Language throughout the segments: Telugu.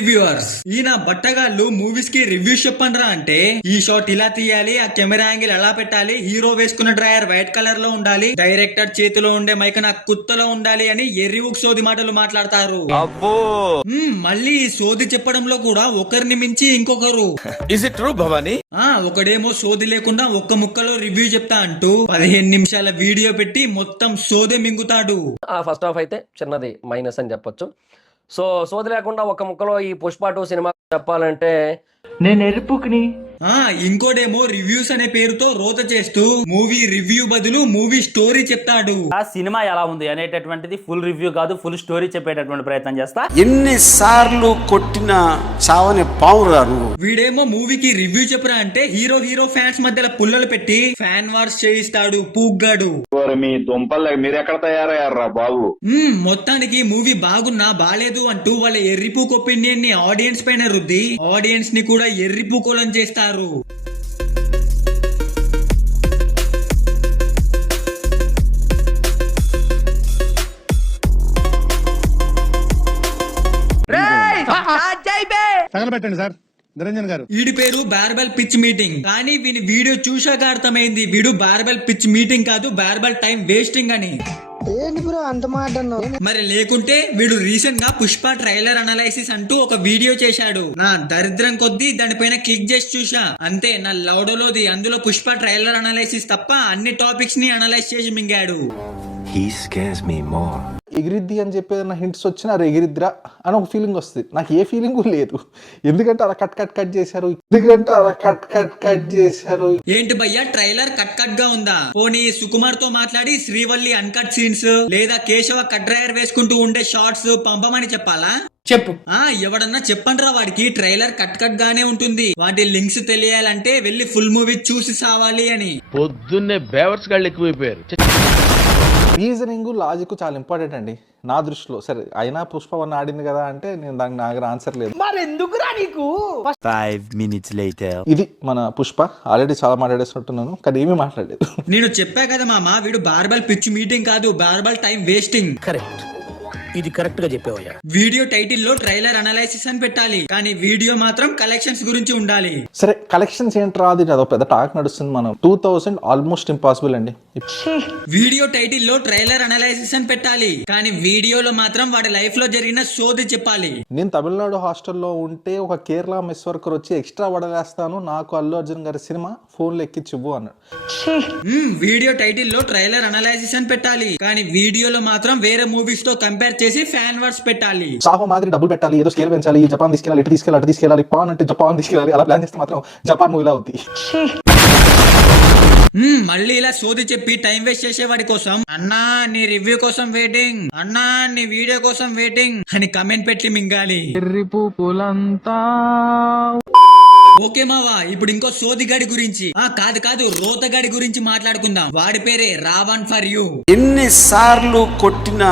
రివ్యూవర్స్. ఈయన బట్టగాళ్ళు మూవీస్ కి రివ్యూస్ చెప్పండ్రా అంటే ఈ షాట్ ఇలా తీయాలి, ఆ కెమెరా యాంగిల్ ఎలా పెట్టాలి, హీరో వేసుకున్న డ్రైయర్ వైట్ కలర్ లో ఉండాలి, డైరెక్టర్ చేతిలో ఉండే మైక్ నా కుత్తలో ఉండాలి అని ఎర్రివుక్ సోది మాటలు మాట్లాడతారు. మళ్ళీ ఈ సోది చెప్పడంలో కూడా ఒకరిని మించి ఇంకొకరు. Is it true Bhavani? ఒకడేమో సోది లేకుండా ఒక్క ముక్కలో రివ్యూ చెప్తా అంటూ 15 నిమిషాల వీడియో పెట్టి మొత్తం సోదే మింగుతాడు. ఫస్ట్ హాఫ్ అయితే చిన్నది మైనస్ అని చెప్పొచ్చు. సో సోది లేకుండా ఒక ముక్కలో ఈ పుష్ప 2 సినిమా చెప్పాలంటే నేను ఎరుపుకుని ఇంకోడేమో రివ్యూస్ అనే పేరుతో రోత చేస్తూ మూవీ రివ్యూ బదులు మూవీ స్టోరీ చెప్తాడు. ఆ సినిమా ఎలా ఉంది అనేటటువంటిది ఫుల్ రివ్యూ కాదు, ఫుల్ స్టోరీ చెప్పేటటువంటి ప్రయత్నం చేస్తా. ఎన్నిసార్లు కొట్టిన చావని పావురారు. వీడేమో మూవీకి రివ్యూ చెప్పరా అంటే హీరో ఫ్యాన్స్ మధ్యలో పుల్లలు పెట్టి ఫ్యాన్ వార్స్ చేయిస్తాడు పూగ్గాడు. మీ దుంపలు మీరు ఎక్కడ తయారయ్యారా బాబు? మొత్తానికి మూవీ బాగున్నా బాలేదు అంటూ వాళ్ళ ఎర్రిపూక్ ఒపీనియన్ ని ఆడియన్స్ పైన రుద్ది ఆడియన్స్ ని కూడా ఎర్రిపూకోలం చేస్తారు. తగలబెట్టండి సార్ నిరంజన్ గారు. వీడి పేరు బార్బెల్ పిచ్ మీటింగ్. కానీ వీని వీడియో చూశాక అర్థమైంది వీడు బార్బెల్ పిచ్ మీటింగ్ కాదు, బార్బెల్ టైం వేస్టింగ్ అని. మరి లేకుంటే వీడు రీసెంట్ గా పుష్ప ట్రైలర్ అనాలైసిస్ అంటూ ఒక వీడియో చేశాడు. నా దరిద్రం కొద్దీ దానిపైన క్లిక్ చేసి చూసా, అంతే నా లౌడోలోది. అందులో పుష్ప ట్రైలర్ అనాలైసిస్ తప్ప అన్ని టాపిక్స్ ని అనలైజ్ చేసి మింగాడు. ఎగిరిద్ది అని చెప్పి ఏదైనా హింట్స్ వచ్చినా అది ఎగిరిద్దిరా అని ఒక ఫీలింగ్ వస్తుంది. నాకు ఏ ఫీలింగ్ లేదు, ఎందుకంటే అలా కట్ చేశారు. ఏంటి భయ్యా ట్రైలర్ కట్ గా ఉందా? పోనీ సుకుమార్ తో మాట్లాడి శ్రీవల్లి అన్కట్ సీన్స్ లేదా కేశవ కట్ డ్రైయర్ వేసుకుంటూ ఉండే షార్ట్స్ పంపమని చెప్పాలా? చెప్పు. ఎవడన్నా చెప్పండ్రా వాడికి ట్రైలర్ కట్ గానే ఉంటుంది, వాటి లింక్స్ తెలియాలంటే వెళ్ళి ఫుల్ మూవీ చూసి సావాలి అని. పొద్దున్నే బేవర్స్ గాళ్ళు ఎక్కువైపోయారు. రీజనింగ్ లాజిక్ చాలా ఇంపార్టెంట్ అండి నా దృష్టిలో. సరే అయినా పుష్ప 1 ఆడింది కదా అంటే నేను దానికి నాకు ఆన్సర్ లేదు. నీకు 5 minutes later. ఇది మన పుష్ప ఆల్రెడీ చాలా మాట్లాడేసినట్టున్నాను, కానీ ఏమీ మాట్లాడలేదు. నేను చెప్పా కదా మామ, వీడు బార్బల్ పిచ్ మీటింగ్ కాదు, బార్బల్ టైం వేస్టింగ్. కరెక్ట్, ఇది కరెక్ట్ గా చెప్పేవయ్యా. వీడియో టైటిల్ లో ట్రైలర్ అనాలైసిస్ అని పెట్టాలి, కానీ వీడియో మాత్రం కలెక్షన్స్ గురించి ఉండాలి. సరే కలెక్షన్స్ ఏంట్రా అది అదో పెద్ద టాక్ నడుస్తుంది. మనం 2000 ఆల్మోస్ట్ ఇంపాసిబుల్ అండి. వీడియో టైటిల్ లో ట్రైలర్ అనాలైసిస్ అని పెట్టాలి, కానీ వీడియోలో మాత్రం వాడి లైఫ్ లో జరిగిన సోది చెప్పాలి. నేను తమిళనాడు హాస్టల్లో ఉంటే ఒక కేరళ మెస్ వర్కర్ వచ్చి ఎక్స్ట్రా వడలేస్తాను, నాకు అల్లు అర్జున్ గారి సినిమా ఫోన్లో ఎక్కిచ్చివ్వు అన్నాడు. వీడియో టైటిల్ లో ట్రైలర్ అనాలైసిస్ అని పెట్టాలి, కానీ వీడియోలో మాత్రం వేరే మూవీస్ తో కంపేర్ చేసి ఫ్యాన్ వర్డ్స్ పెట్టాలి. సాహో మాదిరి డబ్బులు పెట్టాలి, ఏదో స్కేల్ పెంచాలి, జపాన్ తీసుకెళ్ళాలి, ఇటు తీసుకెళ్ళాలి, అటు తీసుకెళ్ళాలి, పాన్ అంటే జపాన్ తీసుకెళ్ళాలి, అలా ప్లాన్ చేస్తే మాత్రం జపాన్ మూవీలా అవుతుంది. మళ్ళీ ఇలా సోది చెప్పి టైం వేస్ట్ చేసేవాడి కోసం అన్నా నీ రివ్యూ కోసం వెయిటింగ్, అన్నా నీ వీడియో కోసం వెయిటింగ్ అని కమెంట్ పెట్టి మింగాలి. ఓకే మావా, ఇప్పుడు ఇంకో సోదిగాడి గురించి కాదు రోతగాడి గురించి మాట్లాడుకుందాం. వాడి పేరే రావణ్ ఫర్ యూ. ఎన్నిసార్లు కొట్టిన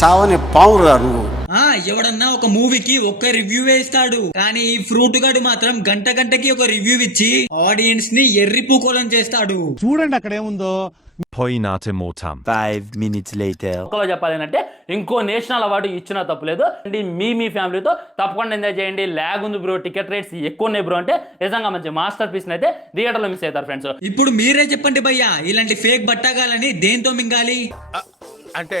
చావని పావురారు. ఎవడన్నా ఒక మూవీకి ఒక్క రివ్యూ వేస్తాడు, కానీ ఈ ఫ్రూట్ గాడు మాత్రం గంటకి ఒక రివ్యూ ఇచ్చి ఆడియన్స్ ని ఎర్రిపూకోలం చేస్తాడు. చూడండి అక్కడ ఏముందో. 5 minutes later. చెప్పాలి అంటే ఇంకో నేషనల్ అవార్డు ఇచ్చినా తప్పులేదు. మీ ఫ్యామిలీతో తప్పకుండా ఎంజాయ్ చేయండి. ల్యాగ్ ఉంది బ్రో, టికెట్ రేట్స్ ఎక్కువ ఉన్నాయి బ్రో అంటే నిజంగా మంచి మాస్టర్ పీస్ అయితే థియేటర్ లో మిస్ అవుతారు ఫ్రెండ్స్. ఇప్పుడు మీరే చెప్పండి భయ్యా, ఇలాంటి ఫేక్ బట్టగాలని దేంతో మింగాలి? అంటే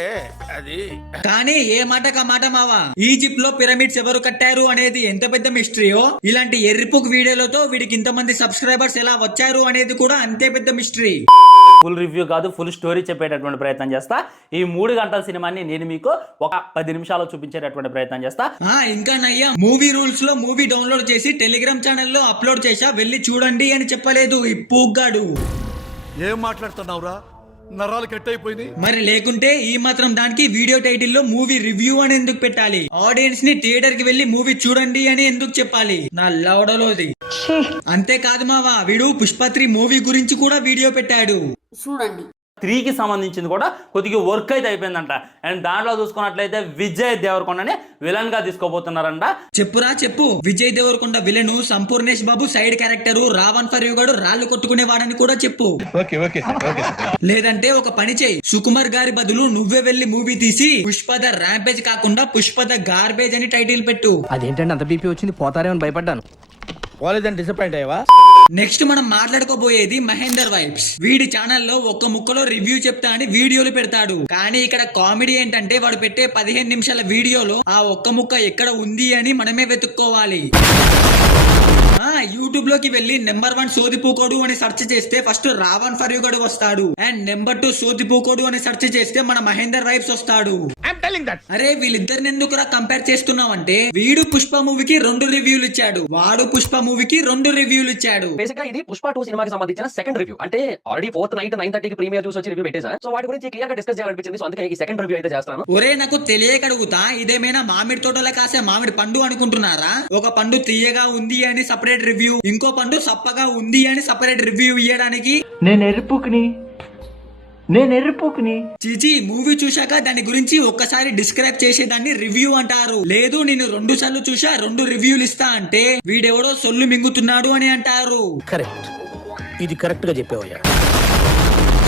అది కానీ ఏ మాటకా మాట మావా, ఈజిప్ట్ లో పిరమిడ్స్ ఎవరు కట్టారు అనేది ఎంత పెద్ద మిస్టరీయో, ఇలాంటి ఎర్రిపుక్ వీడియోలతో వీడికి ఇంతమంది సబ్స్క్రైబర్స్ ఎలా వచ్చారు అనేది కూడా అంతే పెద్ద మిస్టరీ. ఫుల్ రివ్యూ కాదు, ఫుల్ స్టోరీ చెప్పేటటువంటి ప్రయత్నం చేస్తా. ఈ 3 గంటల సినిమాని నేను మీకు ఒక 10 నిమిషాలు చూపించేటటువంటి ప్రయత్నం చేస్తా. ఇంకా నయ్యా, మూవీ రూల్స్ లో మూవీ డౌన్లోడ్ చేసి టెలిగ్రామ్ ఛానల్లో అప్లోడ్ చేసా, వెళ్ళి చూడండి అని చెప్పలేదు ఈ పూగ్గాడు. ఏం మాట్లాడుతున్నావురా, నరాలు కట్ అయిపోయింది. మరి లేకుంటే ఈ మాత్రం దానికి వీడియో టైటిల్ లో మూవీ రివ్యూ అని ఎందుకు పెట్టాలి? ఆడియన్స్ ని థియేటర్ కి వెళ్లి మూవీ చూడండి అని ఎందుకు చెప్పాలి? నా లౌడలోది. అంతేకాదు మావా, వీడు పుష్ప 3 మూవీ గురించి కూడా వీడియో పెట్టాడు. చూడండి 3కి సంబంధించింది కూడా కొద్దిగా వర్క్ అయితే అయిపోయిందంట. అండ్ దాంట్లో చూసుకున్నట్లయితే విజయ్ దేవరకొండని విలన్ గా తీసుకోబోతున్నారంట. చెప్పురా చెప్పు. Vijay Devarakonda villain, Sampoornesh Babu side character, Raavan ఫరియు గాడు రాళ్లు కొట్టుకునేవాడని కూడా చెప్పు. లేదంటే ఒక పని చేయి, సుకుమార్ గారి బదులు నువ్వే వెళ్లి మూవీ తీసి పుష్పద ర్యాంపేజ్ కాకుండా పుష్పద గార్బేజ్ అని టైటిల్ పెట్టు. అదేంటంటే అంత బీపీ వచ్చింది, పోతారేమని భయపడ్డాను. డిసప్పాయింట్ అయ్యవా? నెక్స్ట్ మనం మాట్లాడుకోబోయేది మహేందర్ వైబ్స్. వీడి ఛానల్లో ఒక్క ముక్కలో రివ్యూ చెప్తా అని వీడియోలు పెడతాడు. కానీ ఇక్కడ కామెడీ ఏంటంటే వాడు పెట్టే 15 నిమిషాల వీడియోలో ఆ ఒక్క ముక్క ఎక్కడ ఉంది అని మనమే వెతుక్కోవాలి. యూట్యూబ్ లోకి వెళ్లి నెంబర్ 1 సోదిపూకోడు అని సెర్చ్ చేస్తే ఫస్ట్ రావణ్ ఫర్యుగడు వస్తాడు. అండ్ నెంబర్ 2 సోదిపూకోడు అని సెర్చ్ చేస్తే మన మహేందర్ వైబ్స్ వస్తాడు. అరే వీళ్ళిద్దరిని ఎందుకురా కంపేర్ చేస్తున్నావు అంటే, వీడు పుష్ప మూవీకి 2 రివ్యూలు ఇచ్చాడు, వాడు పుష్ప మూవీకి 2 రివ్యూలు ఇచ్చాడు. బేసిక్ గా ఇది పుష్ప 2 సినిమాకి సంబంధించిన సెకండ్ రివ్యూ. అంటే ఆల్రెడీ 4th నైట్ 9:30కి ప్రీమియర్ చూసి వచ్చి రివ్యూ పెట్టేసా. సో వాటి గురించి క్లియర్ గా డిస్కస్ చేయాలనిపించింది. సో అందుకే ఈ సెకండ్ రివ్యూ అయితే చేస్తాను. ఒరే నాకు తెలియకడుగుతా, ఇదేమైనా మామిడి తోటలో కాసే మామిడి పండు అనుకుంటున్నారా? ఒక పండు తీయగా ఉంది అని సపరేట్ రివ్యూ, ఇంకో పండు సప్పగా ఉంది అని సపరేట్ రివ్యూ ఇయ్యడానికి నేను ఎర్రిపోకుని చీచి. మూవీ చూశాక దాని గురించి ఒక్కసారి డిస్క్రైబ్ చేసేదాన్ని రివ్యూ అంటారు. లేదు నేను 2 సార్లు చూసా 2 రివ్యూలు ఇస్తా అంటే వీడెవడో సొల్లు మింగుతున్నాడు అని అంటారు. కరెక్ట్, ఇది కరెక్ట్ గా చెప్పావయ్యా.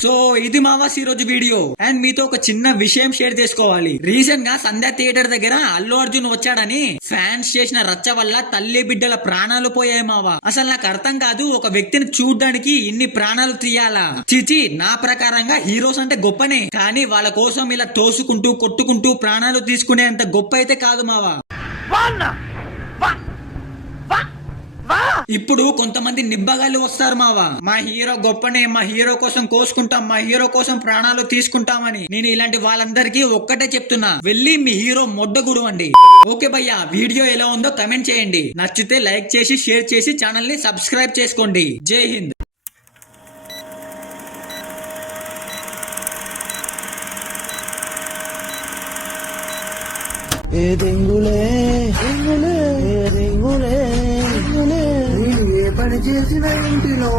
సో ఇది మావాస్ ఈ రోజు వీడియో. అండ్ మీతో ఒక చిన్న విషయం షేర్ చేసుకోవాలి. రీసెంట్ గా సంధ్య థియేటర్ దగ్గర అల్లు అర్జున్ వచ్చాడని ఫ్యాన్స్ చేసిన రచ్చ వల్ల తల్లి బిడ్డల ప్రాణాలు పోయాయి మావా. అసలు నాకు అర్థం కాదు, ఒక వ్యక్తిని చూడ్డానికి ఇన్ని ప్రాణాలు తీయాలా? చిచి, నా ప్రకారంగా హీరోస్ అంటే గొప్పనే, కానీ వాళ్ళ కోసం ఇలా తోసుకుంటూ కొట్టుకుంటూ ప్రాణాలు తీసుకునే అంత గొప్ప అయితే కాదు మావా. ఇప్పుడు కొంతమంది నిబ్బగాళ్ళు వస్తారు మావా, మా హీరో గొప్పనే, మా హీరో కోసం కోసుకుంటాం, మా హీరో కోసం ప్రాణాలు తీసుకుంటామని. నేను ఇలాంటి వాళ్ళందరికీ ఒక్కటే చెప్తున్నా, వెళ్ళి మీ హీరో మొడ్డగుడు అండి. ఓకే భయ్యా, వీడియో ఎలా ఉందో కమెంట్ చేయండి. నచ్చితే లైక్ చేసి షేర్ చేసి ఛానల్ ని సబ్స్క్రైబ్ చేసుకోండి. జై హింద్. పని చేసిన ఇంటిలో